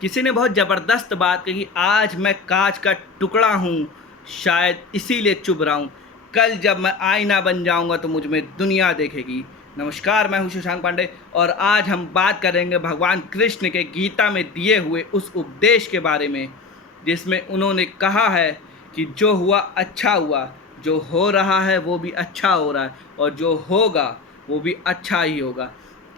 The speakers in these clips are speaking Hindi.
किसी ने बहुत ज़बरदस्त बात कही, आज मैं कांच का टुकड़ा हूँ, शायद इसीलिए चुभ रहा हूँ। कल जब मैं आईना बन जाऊँगा तो मुझ में दुनिया देखेगी। नमस्कार, मैं हूँ शशांक पांडे और आज हम बात करेंगे भगवान कृष्ण के गीता में दिए हुए उस उपदेश के बारे में, जिसमें उन्होंने कहा है कि जो हुआ अच्छा हुआ, जो हो रहा है वो भी अच्छा हो रहा है और जो होगा वो भी अच्छा ही होगा।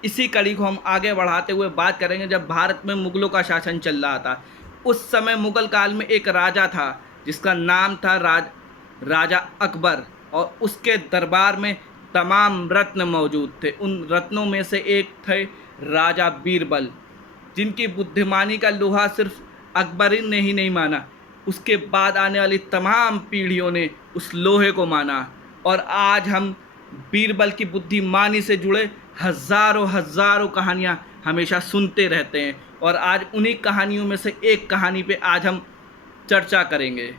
इसी कड़ी को हम आगे बढ़ाते हुए बात करेंगे। जब भारत में मुग़लों का शासन चल रहा था, उस समय मुग़ल काल में एक राजा था जिसका नाम था राजा अकबर, और उसके दरबार में तमाम रत्न मौजूद थे। उन रत्नों में से एक थे राजा बीरबल, जिनकी बुद्धिमानी का लोहा सिर्फ अकबर ही ने ही नहीं माना, उसके बाद आने वाली तमाम पीढ़ियों ने उस लोहे को माना। और आज हम बीरबल की बुद्धिमानी से जुड़े हज़ारों हज़ारों कहानियाँ हमेशा सुनते रहते हैं, और आज उन्हीं कहानियों में से एक कहानी पे आज हम चर्चा करेंगे।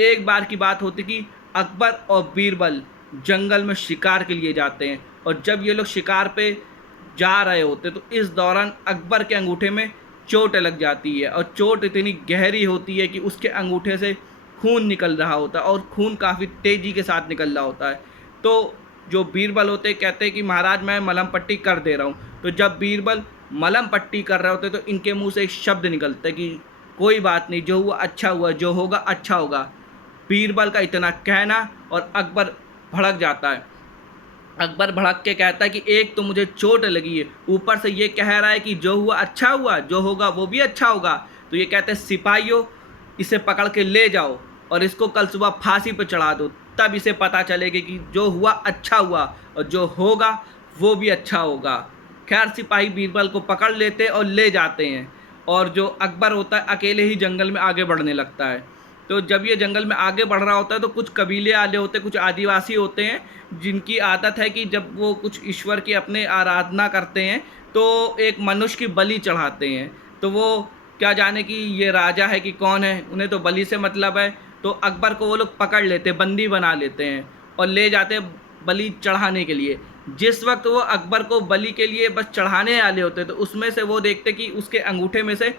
एक बार की बात होती कि अकबर और बीरबल जंगल में शिकार के लिए जाते हैं, और जब ये लोग शिकार पे जा रहे होते तो इस दौरान अकबर के अंगूठे में चोट लग जाती है, और चोट इतनी गहरी होती है कि उसके अंगूठे से खून निकल रहा होता है, और खून काफ़ी तेज़ी के साथ निकल रहा होता है। तो जो बीरबल होते कहते हैं कि महाराज मैं मलहम पट्टी कर दे रहा हूँ। तो जब बीरबल मलहम पट्टी कर रहे होते तो इनके मुंह से एक शब्द निकलता है कि कोई बात नहीं, जो हुआ अच्छा हुआ, जो होगा अच्छा होगा। बीरबल का इतना कहना और अकबर भड़क जाता है। अकबर भड़क के कहता है कि एक तो मुझे चोट लगी है, ऊपर से ये कह रहा है कि जो हुआ अच्छा हुआ, जो होगा वो भी अच्छा होगा। तो ये कहते हैं सिपाहियों, इसे पकड़ के ले जाओ और इसको कल सुबह फांसी पर चढ़ा दो, तब इसे पता चलेगा कि जो हुआ अच्छा हुआ और जो होगा वो भी अच्छा होगा। खैर, सिपाही बीरबल को पकड़ लेते और ले जाते हैं, और जो अकबर होता है अकेले ही जंगल में आगे बढ़ने लगता है। तो जब ये जंगल में आगे बढ़ रहा होता है तो कुछ कबीले वाले होते हैं, कुछ आदिवासी होते हैं, जिनकी आदत है कि जब वो कुछ ईश्वर की अपने आराधना करते हैं तो एक मनुष्य की बलि चढ़ाते हैं। तो वो क्या जाने कि ये राजा है कि कौन है, उन्हें तो बलि से मतलब है। तो अकबर को वो लोग पकड़ लेते, बंदी बना लेते हैं और ले जाते हैं बलि चढ़ाने के लिए। जिस वक्त वो अकबर को बलि के लिए बस चढ़ाने वाले होते तो उसमें से वो देखते कि उसके अंगूठे में से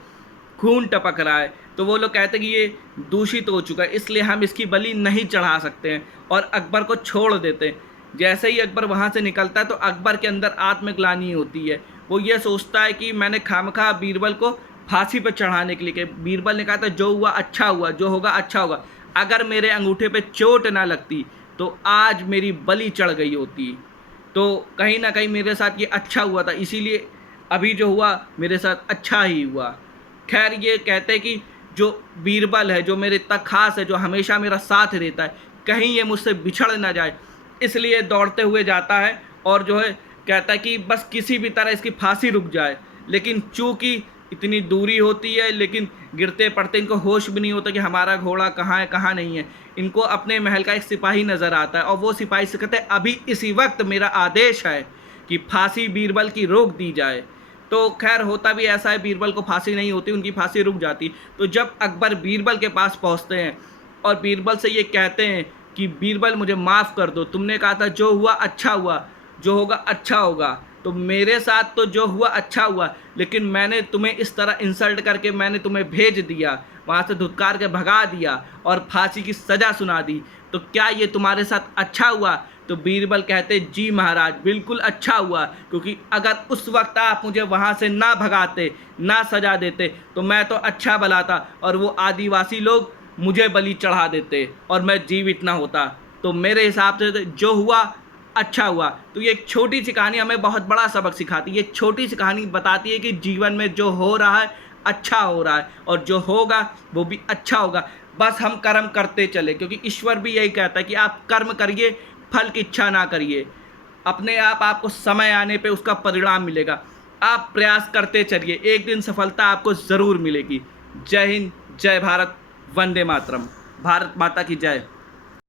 खून टपक रहा है। तो वो लोग कहते कि ये दूषित हो चुका है, इसलिए हम इसकी बलि नहीं चढ़ा सकते हैं, और अकबर को छोड़ देते हैं। जैसे ही अकबर वहाँ से निकलता है तो अकबर के अंदर आत्मग्लानि होती है। वो ये सोचता है कि मैंने खामखा बीरबल को फांसी पर चढ़ाने के लिए, बीरबल ने कहा था जो हुआ अच्छा हुआ, जो होगा अच्छा होगा। अगर मेरे अंगूठे पे चोट ना लगती तो आज मेरी बलि चढ़ गई होती। तो कहीं ना कहीं मेरे साथ ये अच्छा हुआ था, इसीलिए अभी जो हुआ मेरे साथ अच्छा ही हुआ। खैर, ये कहते हैं कि जो बीरबल है, जो मेरे इतना खास है, जो हमेशा मेरा साथ रहता है, कहीं ये मुझसे बिछड़ ना जाए, इसलिए दौड़ते हुए जाता है और जो है कहता है कि बस किसी भी तरह इसकी फांसी रुक जाए। लेकिन चूँकि इतनी दूरी होती है, लेकिन गिरते पड़ते इनको होश भी नहीं होता कि हमारा घोड़ा कहाँ है कहाँ नहीं है। इनको अपने महल का एक सिपाही नज़र आता है और वो सिपाही से कहते हैं अभी इसी वक्त मेरा आदेश है कि फांसी बीरबल की रोक दी जाए। तो खैर, होता भी ऐसा है, बीरबल को फांसी नहीं होती, उनकी फांसी रुक जाती। तो जब अकबर बीरबल के पास पहुंचते हैं और बीरबल से ये कहते हैं कि बीरबल मुझे माफ़ कर दो, तुमने कहा था जो हुआ अच्छा हुआ, जो होगा अच्छा होगा। तो मेरे साथ तो जो हुआ अच्छा हुआ, लेकिन मैंने तुम्हें इस तरह इंसल्ट करके मैंने तुम्हें भेज दिया, वहाँ से धुतकार के भगा दिया और फांसी की सज़ा सुना दी। तो क्या ये तुम्हारे साथ अच्छा हुआ? तो बीरबल कहते जी महाराज, बिल्कुल अच्छा हुआ, क्योंकि अगर उस वक्त आप मुझे वहाँ से ना भगाते, ना सजा देते, तो मैं तो अच्छा भला था और वो आदिवासी लोग मुझे बलि चढ़ा देते और मैं जीवित ना होता। तो मेरे हिसाब से जो हुआ अच्छा हुआ। तो ये एक छोटी सी कहानी हमें बहुत बड़ा सबक सिखाती है। ये छोटी सी कहानी बताती है कि जीवन में जो हो रहा है अच्छा हो रहा है और जो होगा वो भी अच्छा होगा। बस हम कर्म करते चले, क्योंकि ईश्वर भी यही कहता है कि आप कर्म करिए, फल की इच्छा ना करिए। अपने आप आपको समय आने पे उसका परिणाम मिलेगा। आप प्रयास करते चलिए, एक दिन सफलता आपको ज़रूर मिलेगी। जय हिंद, जय भारत, वंदे मातरम। भारत माता की जय।